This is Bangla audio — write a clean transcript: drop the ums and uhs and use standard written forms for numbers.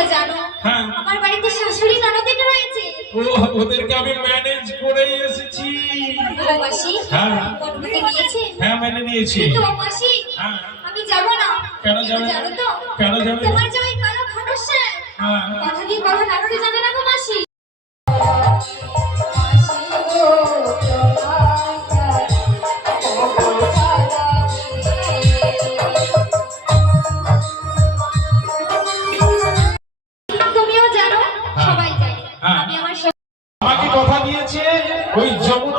তো জানো হ্যাঁ আমার বাড়িতে শাশুড়ি ননদিন রয়েছে। ও ওদেরকে আমি ম্যানেজ করে এসেছি। ও মাসি হ্যাঁ অনুমতি নিয়েছে? হ্যাঁ মেনে নিয়েছি। কিন্তু ও মাসি হ্যাঁ আমি যাব না। কেন যাবে? জানো তো কেন যাবে? তোমার যে ওই কালো খনসে হ্যাঁ কথা দিয়ে কথা রাখতে জানে না গো মাসি। তুমিও জানো হ্যাঁ। সবাই জানে হ্যাঁ। আমি আমার আমাকে কথা দিয়েছে ওই যমুনা